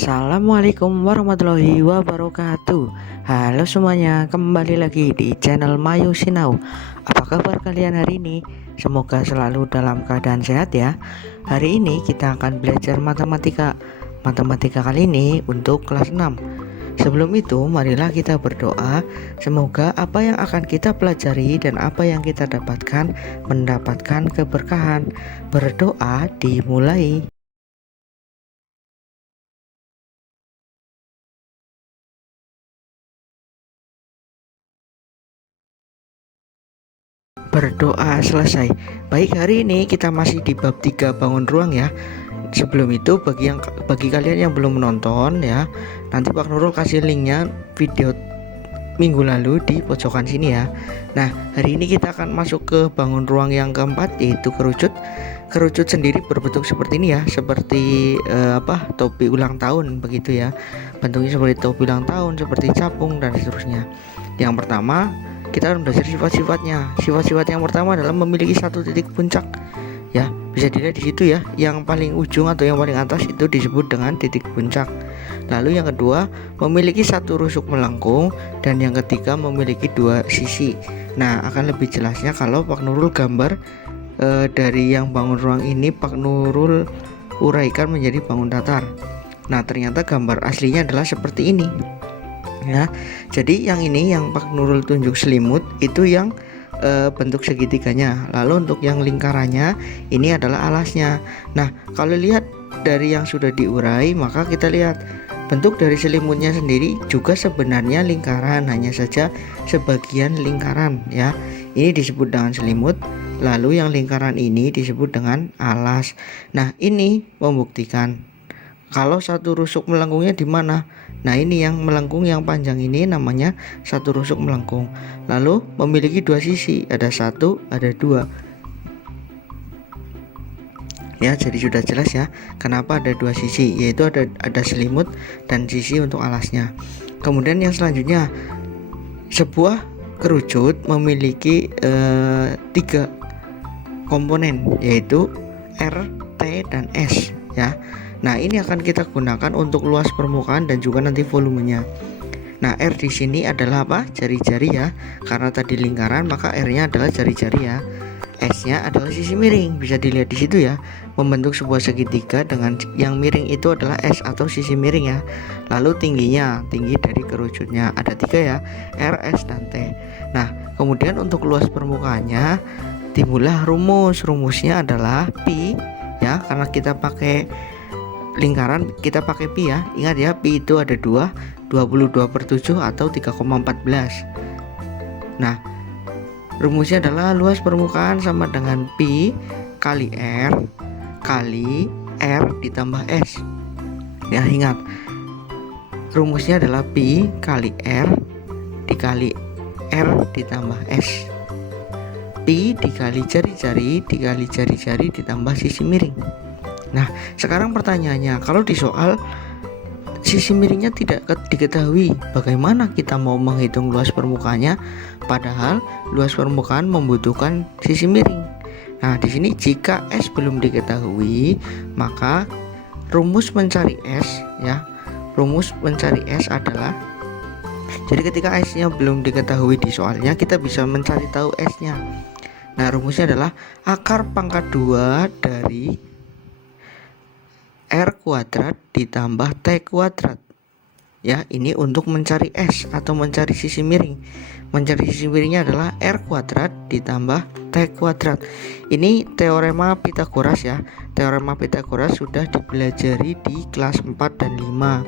Assalamualaikum warahmatullahi wabarakatuh. Halo semuanya, kembali lagi di channel Mayu Sinau. Apa kabar kalian hari ini? Semoga selalu dalam keadaan sehat ya. Hari ini kita akan belajar matematika. Matematika kali ini untuk kelas 6. Sebelum itu, marilah kita berdoa. Semoga apa yang akan kita pelajari dan apa yang kita dapatkan mendapatkan keberkahan. Berdoa dimulai. Berdoa selesai. Baik, hari ini kita masih di bab 3 bangun ruang ya. Sebelum itu bagi kalian yang belum menonton ya, nanti Pak Nurul kasih linknya video minggu lalu di pojokan sini ya. Nah, hari ini kita akan masuk ke bangun ruang yang keempat, yaitu kerucut. Kerucut sendiri berbentuk seperti ini ya, seperti topi ulang tahun begitu ya. Bentuknya seperti topi ulang tahun, seperti capung dan seterusnya. Yang pertama, kita akan belajar sifat-sifatnya. Sifat-sifat yang pertama adalah memiliki satu titik puncak. Ya, bisa dilihat di situ ya. Yang paling ujung atau yang paling atas itu disebut dengan titik puncak. Lalu yang kedua, memiliki satu rusuk melengkung, dan yang ketiga memiliki dua sisi. Nah, akan lebih jelasnya kalau Pak Nurul gambar dari yang bangun ruang ini Pak Nurul uraikan menjadi bangun datar. Nah, ternyata gambar aslinya adalah seperti ini. Nah, jadi yang ini yang Pak Nurul tunjuk selimut itu yang bentuk segitiganya. Lalu untuk yang lingkarannya ini adalah alasnya. Nah, kalau lihat dari yang sudah diurai, maka kita lihat bentuk dari selimutnya sendiri juga sebenarnya lingkaran, hanya saja sebagian lingkaran ya. Ini disebut dengan selimut. Lalu yang lingkaran ini disebut dengan alas. Nah, ini membuktikan kalau satu rusuk melengkungnya di mana. Nah, ini yang melengkung yang panjang ini namanya satu rusuk melengkung. Lalu memiliki dua sisi, ada satu, ada dua. Ya, jadi sudah jelas ya kenapa ada dua sisi, yaitu ada selimut dan sisi untuk alasnya. Kemudian yang selanjutnya, sebuah kerucut memiliki tiga komponen, yaitu R, T, dan S ya. Nah, ini akan kita gunakan untuk luas permukaan dan juga nanti volumenya. Nah, R di sini adalah apa? Jari-jari ya. Karena tadi lingkaran, maka R-nya adalah jari-jari ya. S-nya adalah sisi miring. Bisa dilihat di situ ya. Membentuk sebuah segitiga dengan yang miring itu adalah S atau sisi miring ya. Lalu tingginya, tinggi dari kerucutnya ada tiga ya, R, S, dan T. Nah, kemudian untuk luas permukaannya timbullah rumus. Rumusnya adalah pi ya, karena kita pakai lingkaran kita pakai pi ya. Ingat ya, pi itu ada 22/7 atau 3,14. Nah, rumusnya adalah luas permukaan sama dengan pi kali R kali R ditambah S. Ya, ingat rumusnya adalah pi kali R dikali R ditambah S. Pi dikali jari-jari dikali jari-jari ditambah sisi miring. Nah, sekarang pertanyaannya, kalau di soal sisi miringnya tidak diketahui, bagaimana kita mau menghitung luas permukaannya? Padahal luas permukaan membutuhkan sisi miring. Nah, di sini jika S belum diketahui, maka rumus mencari S ya. Rumus mencari S adalah, jadi ketika S-nya belum diketahui di soalnya, kita bisa mencari tahu S-nya. Nah, rumusnya adalah akar pangkat 2 dari R kuadrat ditambah T kuadrat. Ya, ini untuk mencari S atau mencari sisi miring. Mencari sisi miringnya adalah R kuadrat ditambah T kuadrat. Ini teorema Pythagoras ya. Teorema Pythagoras sudah dipelajari di kelas 4 dan 5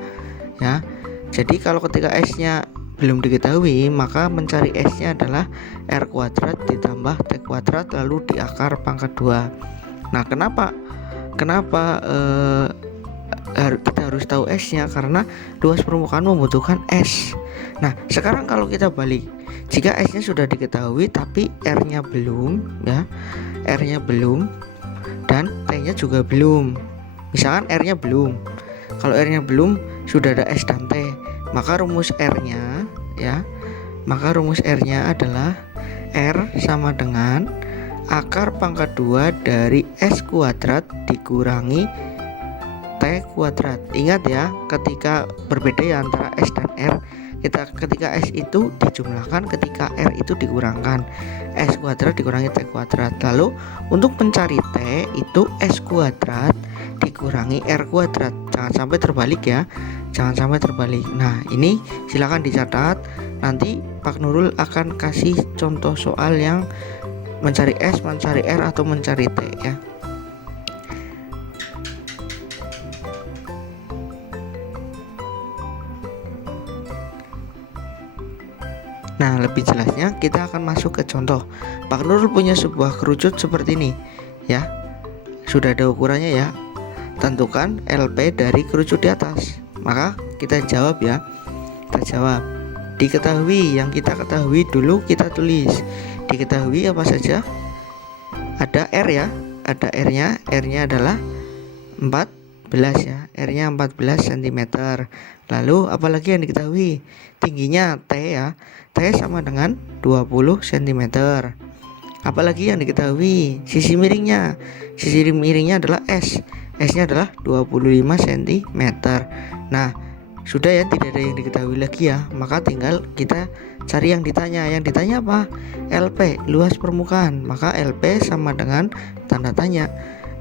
ya. Jadi kalau ketika S-nya belum diketahui, maka mencari S-nya adalah R kuadrat ditambah T kuadrat lalu di akar pangkat 2. Nah, kenapa kita harus tahu S-nya? Karena luas permukaan membutuhkan S. Nah, sekarang kalau kita balik, jika S-nya sudah diketahui tapi R-nya belum ya, R-nya belum dan T-nya juga belum. Misalkan R-nya belum. Kalau R-nya belum, sudah ada S dan T, maka rumus R-nya ya, maka rumus R-nya adalah R sama dengan akar pangkat 2 dari S kuadrat dikurangi T kuadrat. Ingat ya, ketika berbeda ya antara S dan R, ketika S itu dijumlahkan, ketika R itu dikurangkan. S kuadrat dikurangi T kuadrat. Lalu untuk mencari T itu S kuadrat dikurangi R kuadrat. Jangan sampai terbalik ya, jangan sampai terbalik. Nah ini silakan dicatat, nanti Pak Nurul akan kasih contoh soal yang mencari S, mencari R, atau mencari T ya. Nah, lebih jelasnya kita akan masuk ke contoh. Pak Nurul punya sebuah kerucut seperti ini ya. Sudah ada ukurannya ya. Tentukan LP dari kerucut di atas. Maka kita jawab ya. Kita jawab. Diketahui, yang kita ketahui dulu kita tulis. Diketahui apa saja? Ada R ya. Ada R-nya. R-nya adalah 14 ya. R-nya 14 cm. Lalu apalagi yang diketahui? Tingginya T ya. T sama dengan 20 cm. Apalagi yang diketahui? Sisi miringnya. Sisi miringnya adalah S. S-nya adalah 25 cm. Nah, sudah ya, tidak ada yang diketahui lagi ya. Maka tinggal kita cari yang ditanya. Yang ditanya apa? LP, luas permukaan. Maka LP sama dengan tanda tanya.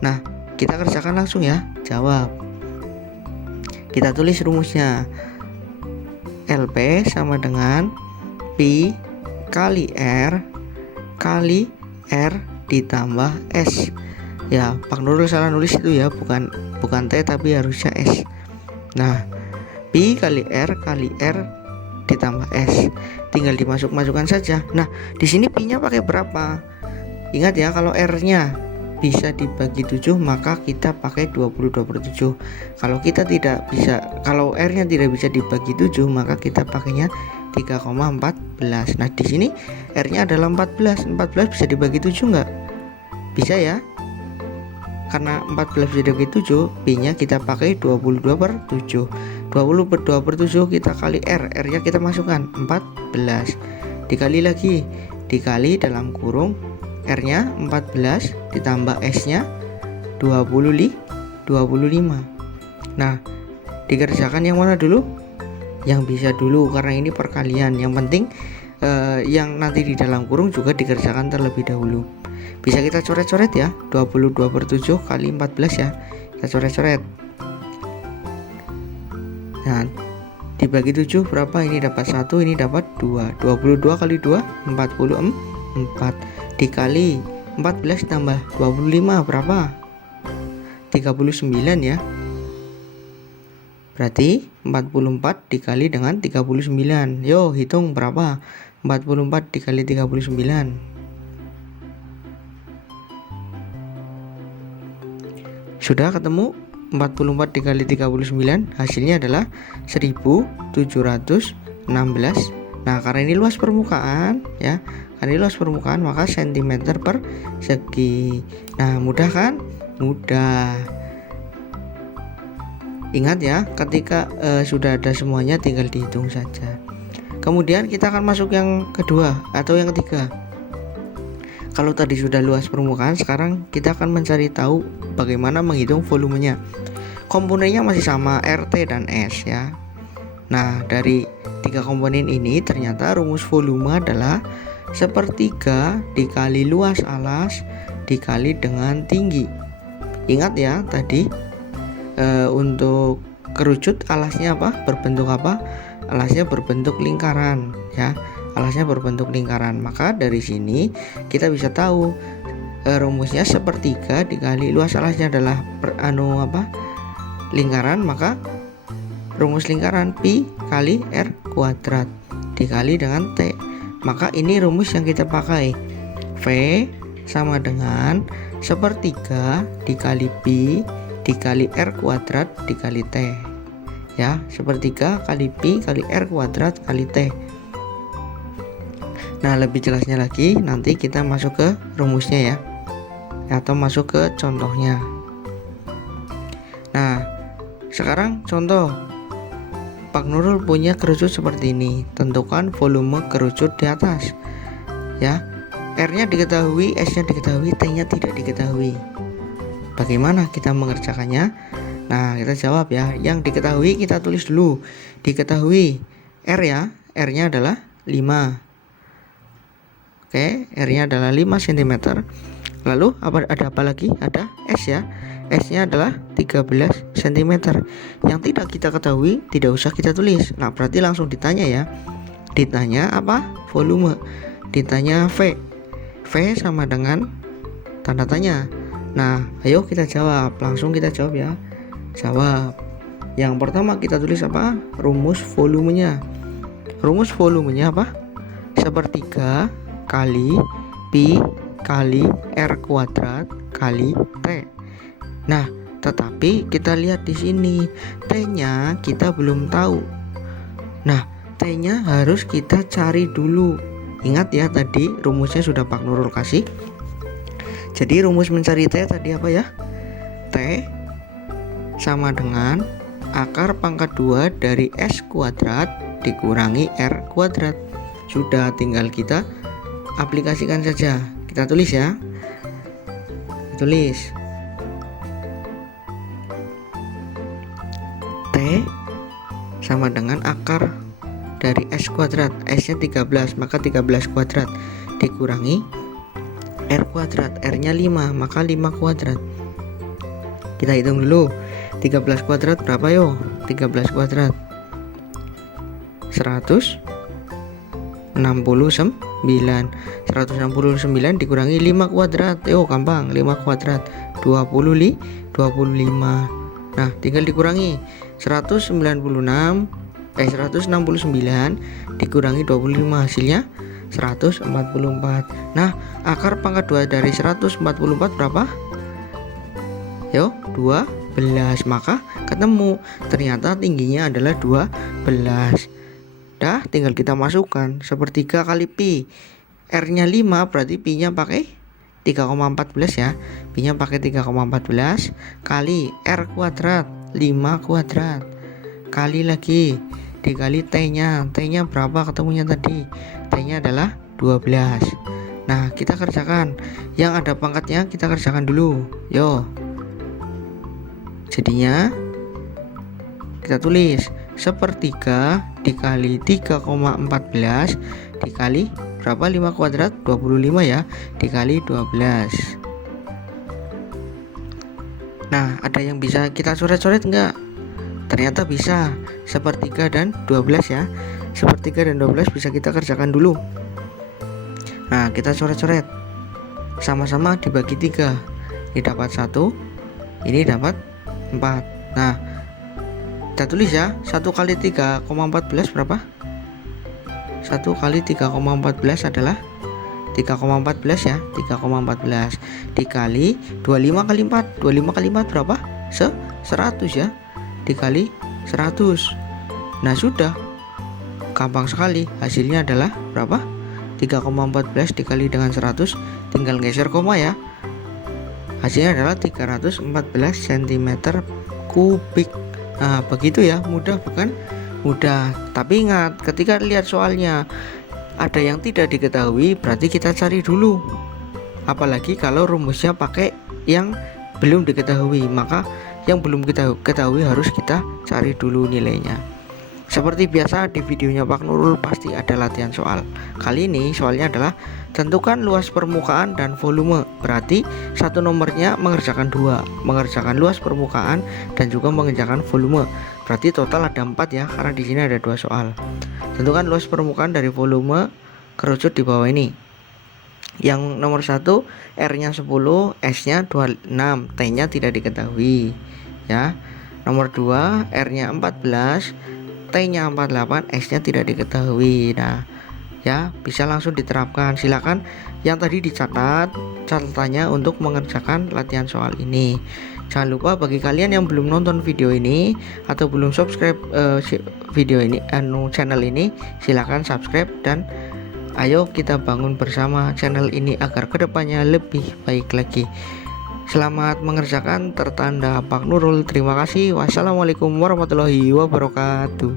Nah, kita kerjakan langsung ya. Jawab. Kita tulis rumusnya. LP sama dengan Pi kali R ditambah S. Ya, Pak Nurul salah nulis itu ya, bukan T tapi harusnya S. Nah, Pi kali R ditambah S. Tinggal dimasukkan saja. Nah, di sini Pi-nya pakai berapa? Ingat ya, kalau R-nya bisa dibagi 7 maka kita pakai 20/7. Kalau kita tidak bisa, kalau R-nya tidak bisa dibagi 7 maka kita pakainya 3,14. Nah, di sini R-nya adalah 14. 14 bisa dibagi 7 enggak? Bisa ya. Karena 14 bisa dibagi 7, Pi-nya kita pakai 22/7. 20/7 kita kali R. R-nya kita masukkan 14. Dikali lagi, dikali dalam kurung R-nya 14 ditambah S-nya 25. Nah, dikerjakan yang mana dulu? Yang bisa dulu, karena ini perkalian. Yang penting yang nanti di dalam kurung juga dikerjakan terlebih dahulu. Bisa kita coret-coret ya. 22/7 kali 14 ya. Kita coret-coret. Nah, dibagi 7 berapa? Ini dapat 1, ini dapat 2. 22 kali 2 44. Dikali 14 tambah 25 berapa? 39 ya. Berarti 44 dikali dengan 39. Yo, hitung berapa? 44 dikali 39. Sudah ketemu? 44 dikali 39 hasilnya adalah 1716. Nah, karena ini luas permukaan ya. Karena ini luas permukaan maka cm persegi. Nah, mudah kan? Mudah. Ingat ya, ketika sudah ada semuanya tinggal dihitung saja. Kemudian kita akan masuk yang kedua atau yang ketiga. Kalau tadi sudah luas permukaan, sekarang kita akan mencari tahu bagaimana menghitung volumenya. Komponennya masih sama, RT dan S ya. Nah, dari tiga komponen ini ternyata rumus volume adalah sepertiga dikali luas alas dikali dengan tinggi. Ingat ya, tadi untuk kerucut alasnya apa? Berbentuk apa? Alasnya berbentuk lingkaran ya. Alasnya berbentuk lingkaran. Maka dari sini kita bisa tahu rumusnya sepertiga dikali luas alasnya adalah lingkaran, maka rumus lingkaran Pi kali R kuadrat dikali dengan T. Maka ini rumus yang kita pakai. V sama dengan sepertiga dikali Pi dikali R kuadrat dikali T. Ya, sepertiga kali Pi kali R kuadrat kali T. Nah, lebih jelasnya lagi nanti kita masuk ke rumusnya ya, atau masuk ke contohnya. Nah, sekarang contoh. Pak Nurul punya kerucut seperti ini. Tentukan volume kerucut di atas. Ya, R-nya diketahui, S-nya diketahui, T-nya tidak diketahui. Bagaimana kita mengerjakannya? Nah, kita jawab ya. Yang diketahui kita tulis dulu. Diketahui R ya. R-nya adalah 5. Oke, R-nya adalah 5 cm. Lalu ada apa lagi? Ada S ya. S-nya adalah 13 cm. Yang tidak kita ketahui tidak usah kita tulis. Nah, berarti langsung ditanya ya. Ditanya apa? Volume. Ditanya V. V sama dengan tanda tanya. Nah, ayo kita jawab. Langsung kita jawab ya. Jawab. Yang pertama kita tulis apa? Rumus volumenya. Rumus volumenya apa? Sepertiga kali pi kali R kuadrat kali T. Nah, tetapi kita lihat di sini T-nya kita belum tahu. Nah, T-nya harus kita cari dulu. Ingat ya, tadi rumusnya sudah Pak Nurul kasih. Jadi rumus mencari T tadi apa ya? T sama dengan akar pangkat 2 dari S kuadrat dikurangi R kuadrat. Sudah, tinggal kita aplikasikan saja. Kita tulis ya. Tulis T sama dengan akar dari S kuadrat. S nya 13, maka 13 kuadrat dikurangi R kuadrat. R nya 5, maka 5 kuadrat. Kita hitung dulu. 13 kuadrat berapa yo? 13 kuadrat 169 dikurangi 5 kuadrat. Yo, gampang. 5 kuadrat 25. Nah, tinggal dikurangi 169 dikurangi 25, hasilnya 144. Nah, akar pangkat 2 dari 144 berapa? Yo, 12. Maka ketemu, ternyata tingginya adalah 12. Dah, tinggal kita masukkan sepertiga kali pi. R-nya 5, berarti pi-nya pakai 3,14 ya. Pi-nya pakai 3,14 kali R kuadrat 5 kuadrat. Kali lagi dikali T-nya. T-nya berapa ketemunya tadi? T-nya adalah 12. Nah, kita kerjakan. Yang ada pangkatnya kita kerjakan dulu. Yo. Jadinya kita tulis sepertiga dikali 3,14 dikali berapa? 5 kuadrat 25 ya, dikali 12. Nah, ada yang bisa kita coret-coret enggak? Ternyata bisa. Sepertiga dan 12 ya. Sepertiga dan 12 bisa kita kerjakan dulu. Nah, kita coret-coret. Sama-sama dibagi 3. Ini dapat 1, ini dapat 4. Nah, kita tulis ya. 1 kali 3,14 berapa? 1 kali 3,14 adalah 3,14 ya. 3,14 dikali 25 kali 4. 25 kali 4 berapa? 100 ya. Dikali 100. Nah, sudah. Gampang sekali. Hasilnya adalah berapa? 3,14 dikali dengan 100. Tinggal geser koma ya. Hasilnya adalah 314 cm kubik. Nah, begitu ya, mudah bukan? Mudah. Tapi ingat, ketika lihat soalnya ada yang tidak diketahui, berarti kita cari dulu. Apalagi kalau rumusnya pakai yang belum diketahui, maka yang belum kita ketahui harus kita cari dulu nilainya. Seperti biasa di videonya Pak Nurul pasti ada latihan soal. Kali ini soalnya adalah tentukan luas permukaan dan volume. Berarti satu nomornya mengerjakan 2, mengerjakan luas permukaan dan juga mengerjakan volume. Berarti total ada 4 ya, karena di sini ada 2 soal. Tentukan luas permukaan dari volume kerucut di bawah ini. Yang nomor 1 R-nya 10, S-nya 26, T-nya tidak diketahui ya. Nomor 2 R-nya 14, T-nya 48, S-nya tidak diketahui. Nah, ya bisa langsung diterapkan. Silakan yang tadi dicatat catatannya untuk mengerjakan latihan soal ini. Jangan lupa bagi kalian yang belum nonton video ini atau belum subscribe video ini, channel ini, silakan subscribe dan ayo kita bangun bersama channel ini agar kedepannya lebih baik lagi. Selamat mengerjakan, tertanda Pak Nurul. Terima kasih. Wassalamualaikum warahmatullahi wabarakatuh.